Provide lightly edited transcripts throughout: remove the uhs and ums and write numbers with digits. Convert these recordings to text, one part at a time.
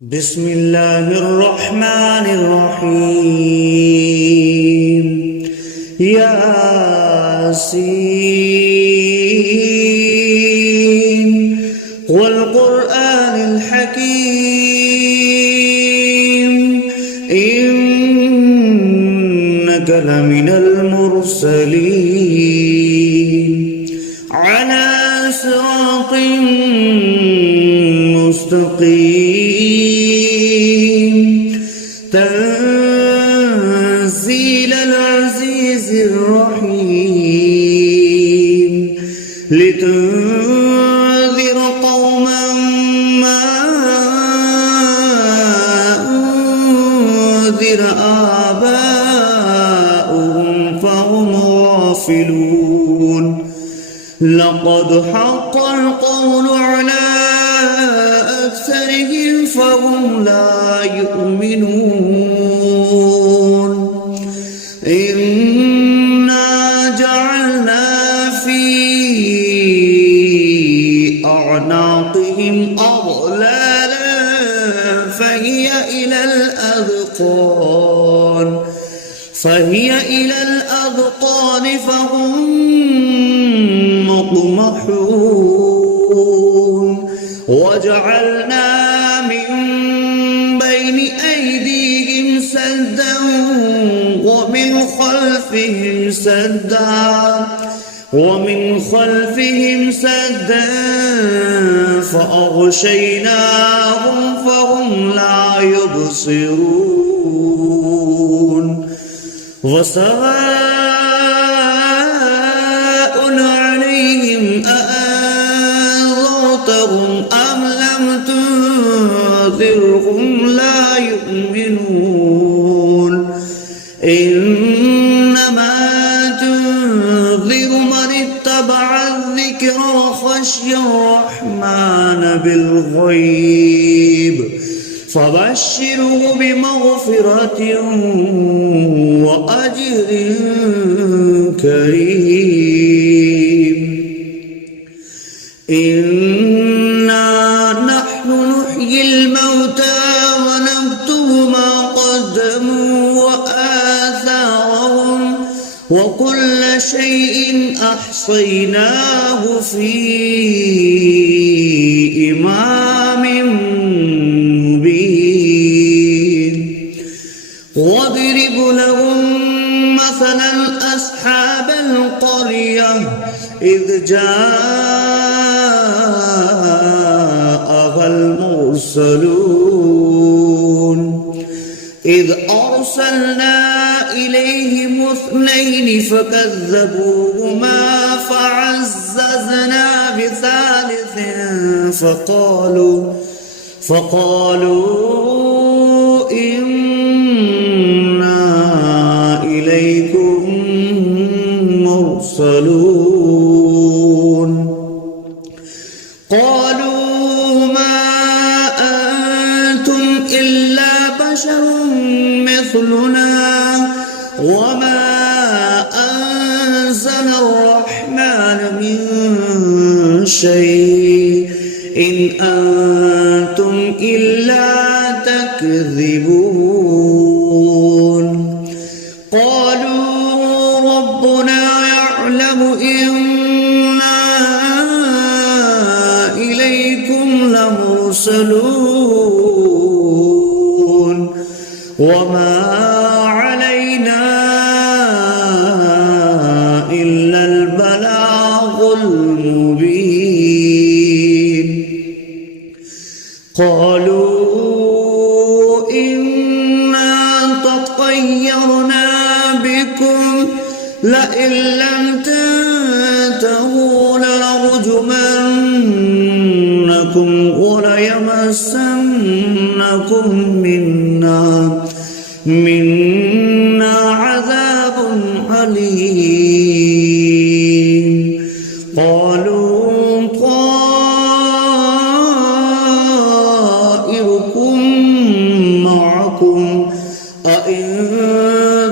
بسم الله الرحمن الرحيم. ياسين والقرآن الحكيم إنك لمن المرسلين على صراط مستقيم تنزيل العزيز الرحيم لتنذر قوما ما أنذر آباؤهم فهم غافلون لقد حق القول على أكثرهم فهم لا يؤمنون إنا جعلنا في أعناقهم أغلالا فهي إلى الأذقان فهم مقمحون وجعلنا من بين أيديهم سدا ومن خلفهم سدا فأغشيناهم فهم لا يبصرون وسواء عليهم أأنذرتهم أم لم تنذرهم لا يؤمنون إنما تنذر من اتبع الذكر وخشي الرحمن بالغيب فبشره بمغفرة وأجر كريم إنا نحن نحيي الموتى ونكتب ما قدموا وآثارهم وكل شيء أحصيناه في إمام مبين واضرب لهم مثلا أصحاب القرية إذ جاءها المرسلون إذ أرسلنا إليهم 2 فكذبوهما فعززنا بثالث فقالوا إنا إليكم مرسلون قالوا ما أنتم إلا بشر مثلنا وما أنزل الرحمن من شيء إن أنتم إلا تكذبون قالوا ربنا يعلم إنا إليكم لمرسلون وما علينا إلا البلاغ المبين قالوا إنا تطيرنا بكم لئن لم تنتهوا لنرجمنكم وليمسنكم منا عذاب أليم قالوا طائركم معكم أئن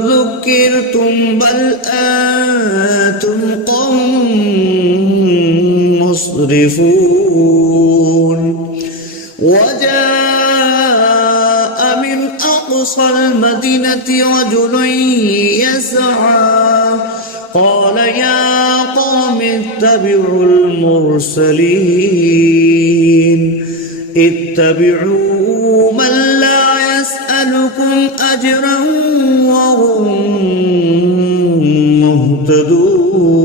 ذكرتم بل أنتم قوم مسرفون وجاء أقصى المدينة رجل يسعى قال يا قوم اتبعوا المرسلين اتبعوا من لا يسألكم أجرا وهم مهتدون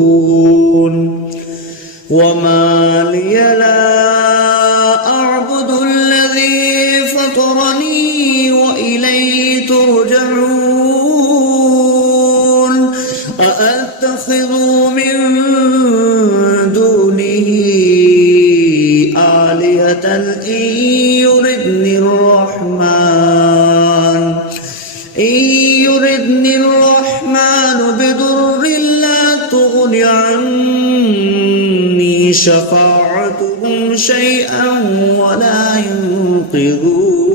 وما لي لا أعبد الذي فطرني وإليه ترجعون أأتخذ من دونه آلهة إن يردني الرحمن بضر لا تغن عني شفاعتهم شيئا ولا ينقذون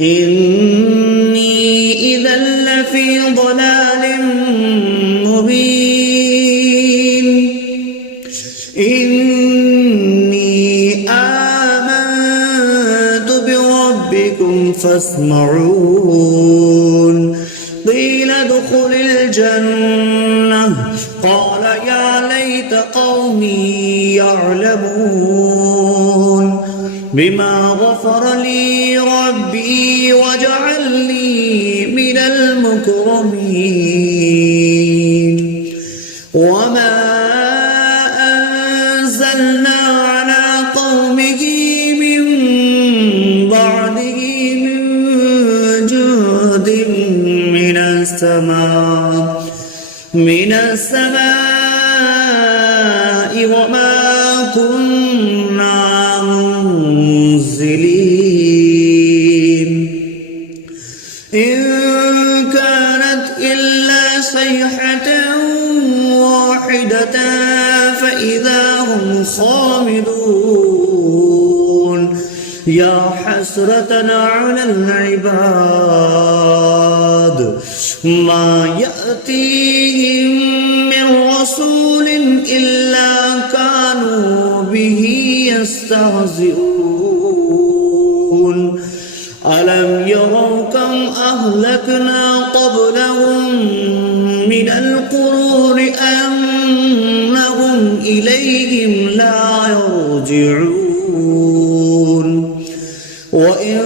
إني إذا لفي ضلال مبين إني آمنت بربكم فاسمعون قيل ادخل الجنة قال يا ليت قومي يعلمون بما غفر لي ربي وجعلني من المكرمين وما أنزلنا على قومه من بعده من جود من السماء وما كنا منزلين إن كانت إلا صيحة واحدة فإذا هم خامدون يا حسرة على العباد ما يأتيهم من رسول إلا كانوا به يستهزئون ألم يروا كم أهلكنا قبلهم من القرون أنهم إليهم لا يرجعون وإن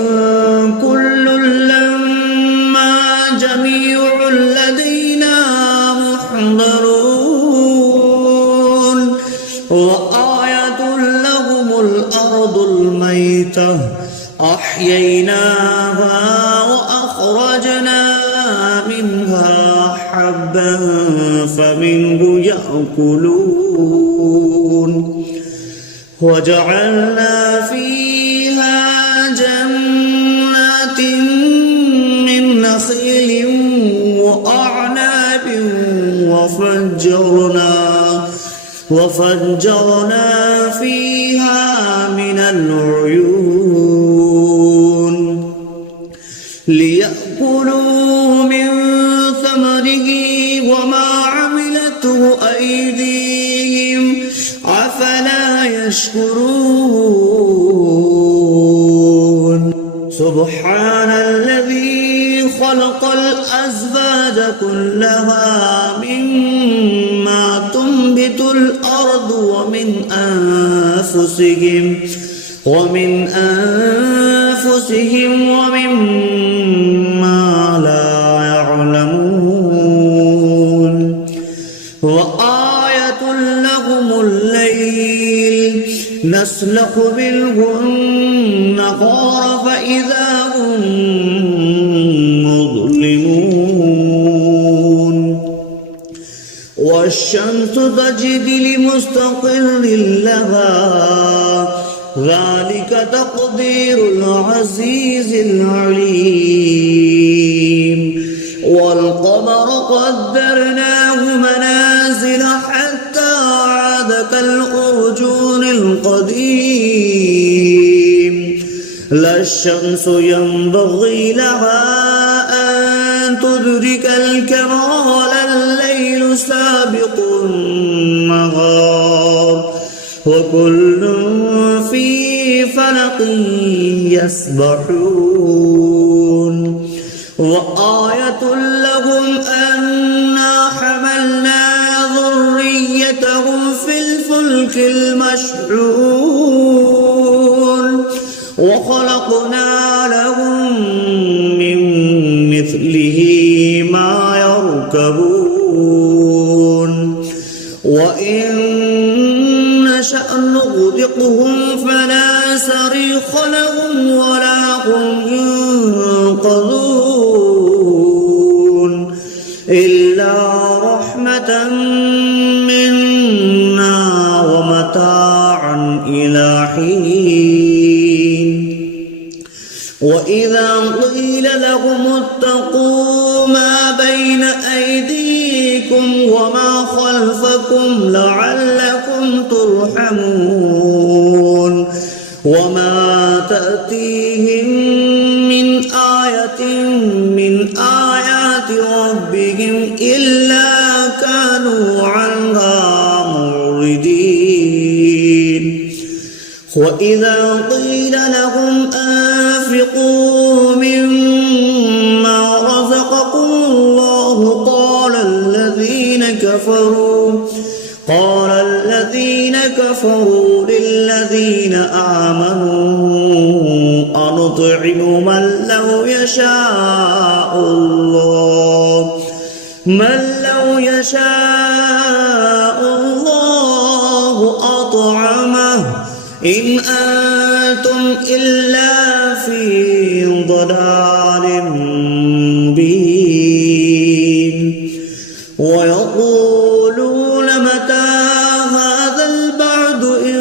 كل لما جميع لدينا محضرون وآية لهم الأرض الميتة أحييناها وأخرجنا منها حبا فمنه يأكلون وجعلنا فيها جنات من نخيل وأعناب وفجرنا فيها من العيون ليأكلوا من ثمره وما عملته أيديهم أفلا يشكرون سبحان الذي خلق الأزواج كلها مما تنبت الأرض ومن أنفسهم ومما لا يعلمون وآية لهم الليل نسلخ منه النهار فإذا هم مظلمون والشمس تجري لمستقر لها ذلك تقدير العزيز العليم والقمر قدرناه منازل حتى عاد كالأرجون القديم لا الشمس ينبغي لها أن تدرك الكمال الليل سابق النهار وكل في فلق يسبحون وآية لهم أنا حملنا ذريتهم في الفلك المشحون وخلقنا لهم من مثله ما يركبون وإن نشأ نغرقهم فلا صريخ لهم ولا هم ينقذون إلا رحمة منا ومتاعا إلى حين وإذا قيل لهم اتقوا ما بين أيديكم وما خلفكم لعلكم ترحمون وما تأتيهم من آية من آيات ربهم إلا كانوا عنها معرضين وإذا قيل لهم أنفقوا مما رزقكم الله قال الذين كفروا للذين آمنوا أنطعم من لو يشاء الله أطعمه إن أنتم إلا في ضلال مبين ويقولون متى هذا البعد إن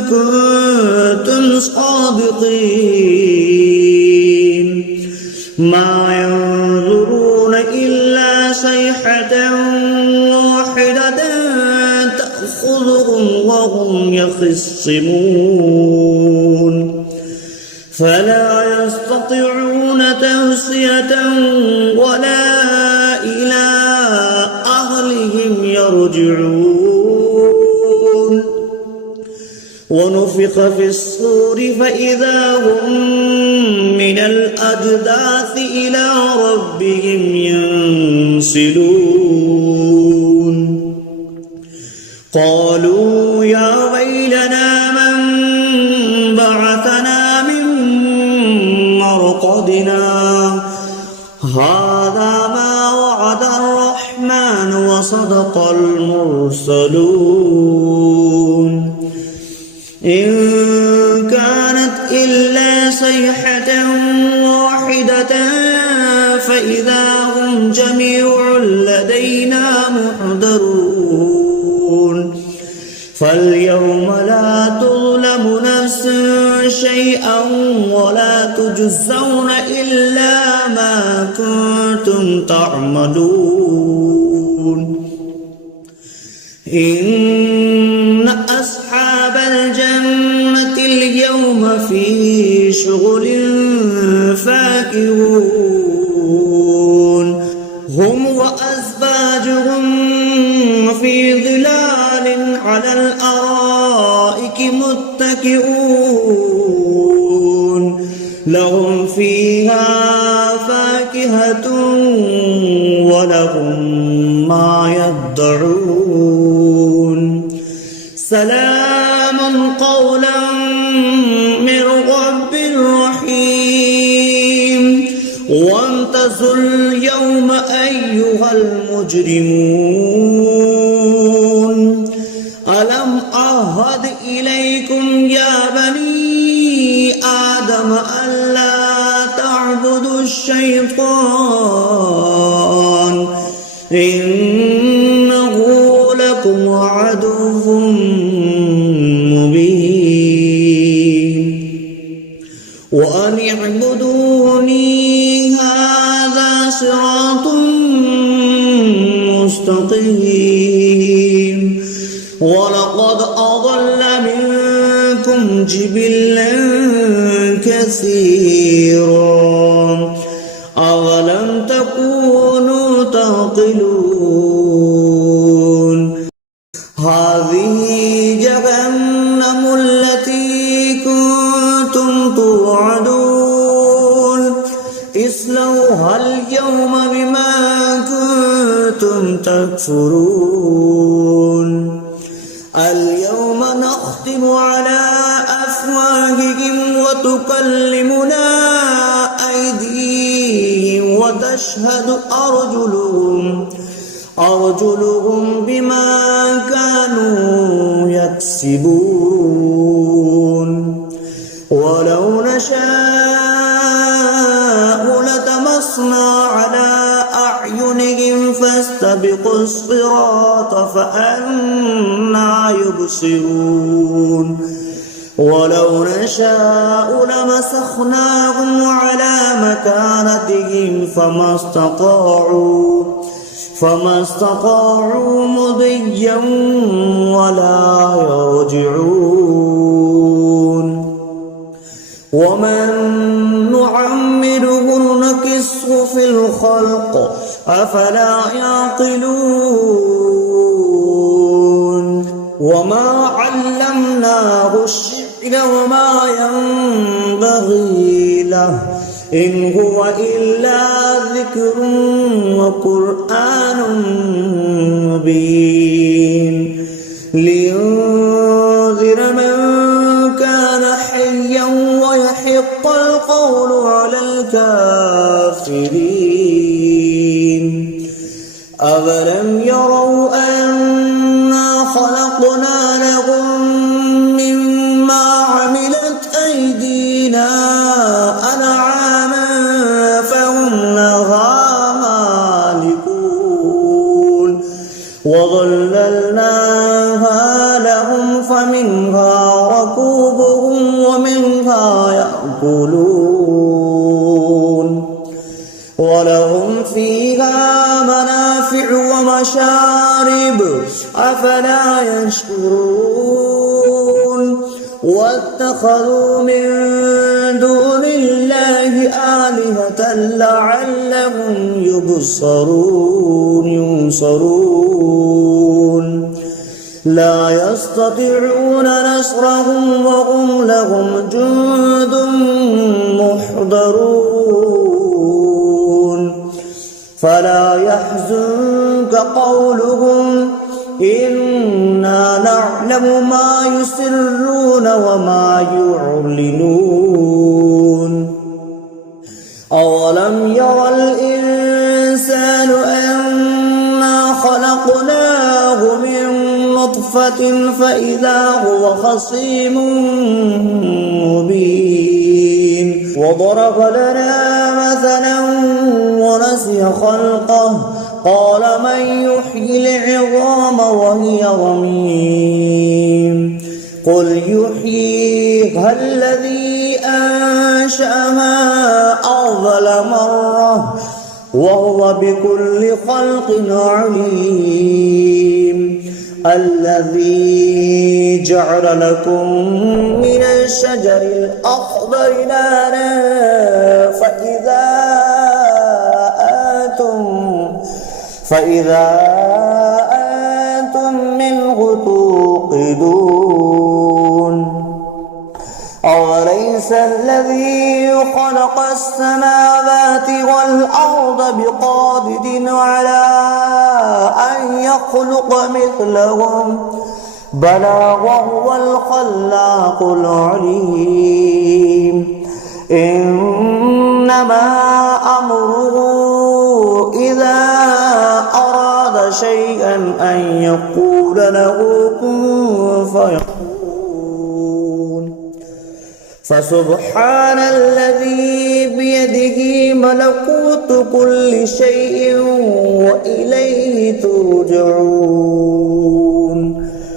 كنتم صادقين ما ينظرون إلا صيحة واحدة تأخذهم وهم يخصمون فلا يستطيعون توصية ولا إلى أهلهم يرجعون ونفخ في الصور فإذا هم من الأجداث إلى ربهم ينسلون قالوا يا ويلنا من بعثنا من مرقدنا هذا ما وعد الرحمن وصدق المرسلون إن كانت إلا صيحة واحدة فإذا هم جميع لدينا محضرون فاليوم لا تظلم نفس شيئا ولا تجزون إلا ما كنتم تعملون إن أصحاب الجنة اليوم في شغل فاكهون هم وأزواجهم في ظلال على الأرائك متكئون لهم فيها فاكهة ولهم ما يدعون سلام قولا من رب رحيم وامتازوا اليوم أيها المجرمون ألم أعهد إليكم يا بني آدم ألا تعبدوا الشيطان إنه لكم عدو مبين وأن اعبدوني هذا صراط مستقيم ولقد أضل منكم جبلا كثيرا أولم تكونوا تعقلون هذه جهنم التي كنتم توعدون اصلوها اليوم بما كنتم تكفرون اليوم نختم على أفواههم وتكلمنا أيديهم وتشهد أرجلهم بما كانوا يكسبون ولو نشاء لطمسنا على أعينهم فاستبقوا الصراط فأنى يبصرون ولو نشاء لمسخناهم على مكانتهم فما استطاعوا مضيا ولا يرجعون ومن نعمره نكسه في الخلق أفلا يعقلون وما علمناه الشعر وما ينبغي له إن هو إلا ذكر وقرآن مبين لينذر من كان حيا ويحق القول على الكافرين أولم يروا أنا خلقنا لهم مما عملت أيدينا أنعاما فهم لها مالكون وظللناها لهم فمنها ركوبهم ومنها يأكلون ولهم فيها منافع ومشارب أفلا يشكرون واتخذوا من دون الله آلهة لعلهم ينصرون لا يستطيعون نصرهم وهم لهم جند محضرون فلا يحزنك قولهم إنا نعلم ما يسرون وما يعلنون أولم ير الإنسان أنا خلقناه من نطفة فإذا هو خصيم مبين وضرب لنا مثلا ونسي خلقه قال من يحيي العظام وهي رميم قل يحييها الذي أنشأها أول مرة وهو بكل خلق عليم الذي جعل لكم من الشجر الأخضر نارا فإذا أنتم منه توقدون أوليس الذي خلق السماوات والأرض بقادر على أن يخلق مثلهم بلى وهو الخلاق العليم إنما أمره إذا أراد شيئا أن يقول له كن فيكون فسبحان الذي بيده ملكوت كل شيء وإليه ترجعون